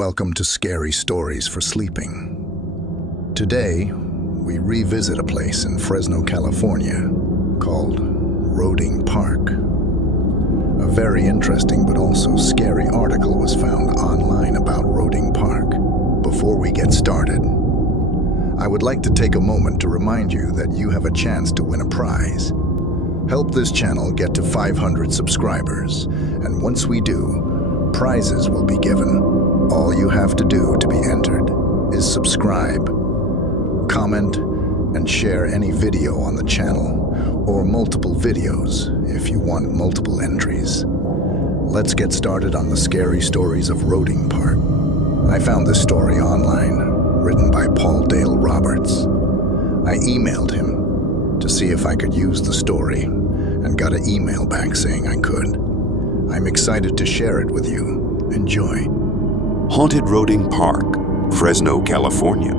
Welcome to Scary Stories for Sleeping. Today, we revisit a place in Fresno, California called Roeding Park. A very interesting but also scary article was found online about Roeding Park. Before we get started, I would like to take a moment to remind you that you have a chance to win a prize. Help this channel get to 500 subscribers, and once we do, prizes will be given. All you have to do to be entered is subscribe, comment, and share any video on the channel, or multiple videos if you want multiple entries. Let's get started on the scary stories of Roeding Park. I found this story online, written by Paul Dale Roberts. I emailed him to see if I could use the story, and got an email back saying I could. I'm excited to share it with you. Enjoy. Haunted Roeding Park, Fresno, California.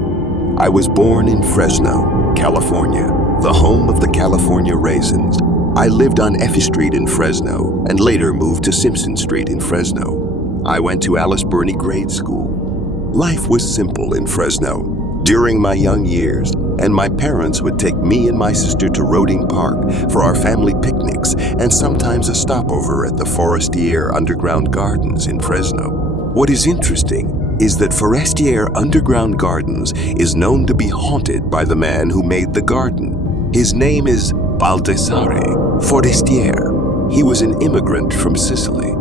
I was born in Fresno, California, the home of the California Raisins. I lived on Effie Street in Fresno and later moved to Simpson Street in Fresno. I went to Alice Burney grade school. Life was simple in Fresno during my young years, and my parents would take me and my sister to Roeding Park for our family picnics and sometimes a stopover at the Forestiere underground gardens in Fresno. What is interesting is that Forestiere Underground Gardens is known to be haunted by the man who made the garden. His name is Baldassare Forestiere. He was an immigrant from Sicily.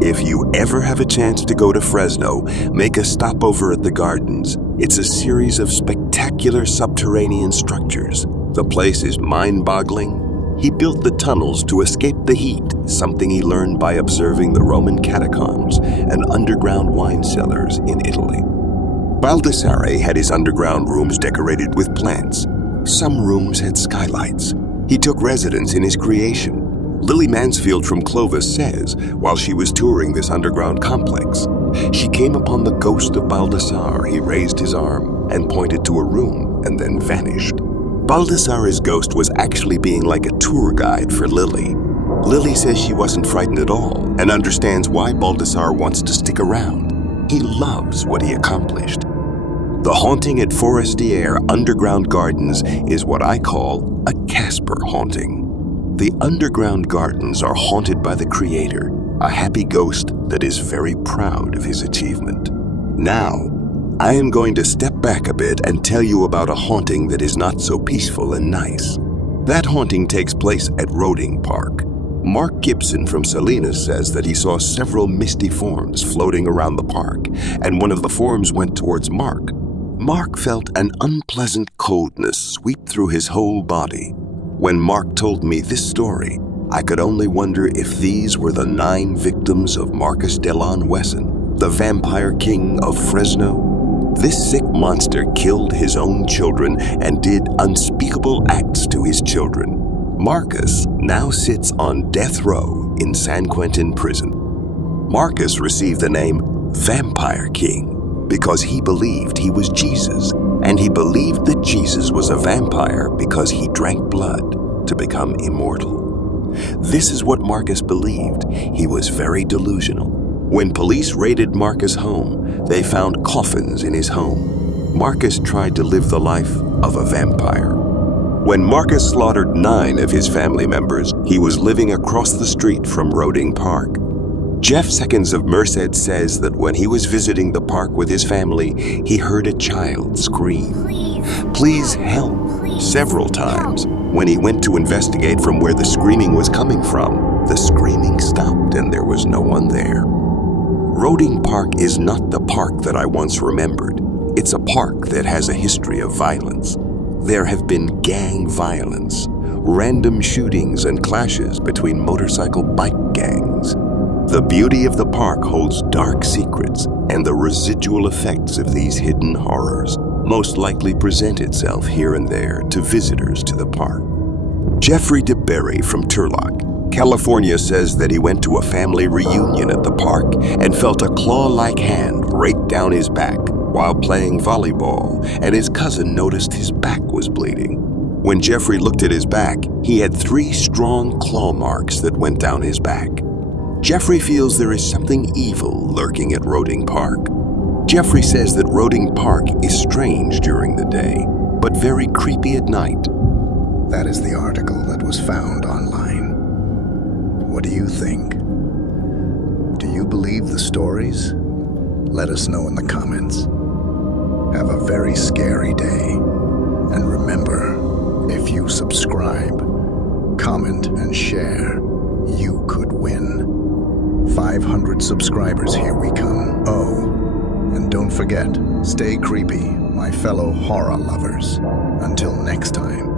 If you ever have a chance to go to Fresno, make a stopover at the gardens. It's a series of spectacular subterranean structures. The place is mind-boggling. He built the tunnels to escape the heat, something he learned by observing the Roman catacombs and underground wine cellars in Italy. Baldassare had his underground rooms decorated with plants. Some rooms had skylights. He took residence in his creation. Lily Mansfield from Clovis says, while she was touring this underground complex, she came upon the ghost of Baldassare. He raised his arm and pointed to a room and then vanished. Baldassare's ghost was actually being like a tour guide for Lily. Lily says she wasn't frightened at all and understands why Baldassare wants to stick around. He loves what he accomplished. The haunting at Forestiere Underground Gardens is what I call a Casper haunting. The underground gardens are haunted by the creator, a happy ghost that is very proud of his achievement. Now, I am going to step back a bit and tell you about a haunting that is not so peaceful and nice. That haunting takes place at Roeding Park. Mark Gibson from Salinas says that he saw several misty forms floating around the park, and one of the forms went towards Mark. Mark felt an unpleasant coldness sweep through his whole body. When Mark told me this story, I could only wonder if these were the 9 victims of Marcus Delon Wesson, the vampire king of Fresno. This sick monster killed his own children and did unspeakable acts to his children. Marcus now sits on death row in San Quentin prison. Marcus received the name Vampire King because he believed he was Jesus, and he believed that Jesus was a vampire because he drank blood to become immortal. This is what Marcus believed. He was very delusional. When police raided Marcus' home, they found coffins in his home. Marcus tried to live the life of a vampire. When Marcus slaughtered 9 of his family members, he was living across the street from Roeding Park. Jeff Seconds of Merced says that when he was visiting the park with his family, he heard a child scream, "Please help," several times. When he went to investigate from where the screaming was coming from, the screaming stopped and there was no one there. Roeding Park is not the park that I once remembered. It's a park that has a history of violence. There have been gang violence, random shootings and clashes between motorcycle bike gangs. The beauty of the park holds dark secrets, and the residual effects of these hidden horrors most likely present itself here and there to visitors to the park. Jeffrey DeBerry from Turlock, California says that he went to a family reunion at the park and felt a claw-like hand rake down his back while playing volleyball, and his cousin noticed his back was bleeding. When Jeffrey looked at his back, he had 3 strong claw marks that went down his back. Jeffrey feels there is something evil lurking at Roeding Park. Jeffrey says that Roeding Park is strange during the day, but very creepy at night. That is the article that was found online. What do you think? Do you believe the stories? Let us know in the comments. Have a very scary day. And remember, if you subscribe, comment, and share, you could win. 500 subscribers, here we come. Oh, and don't forget, stay creepy, my fellow horror lovers. Until next time.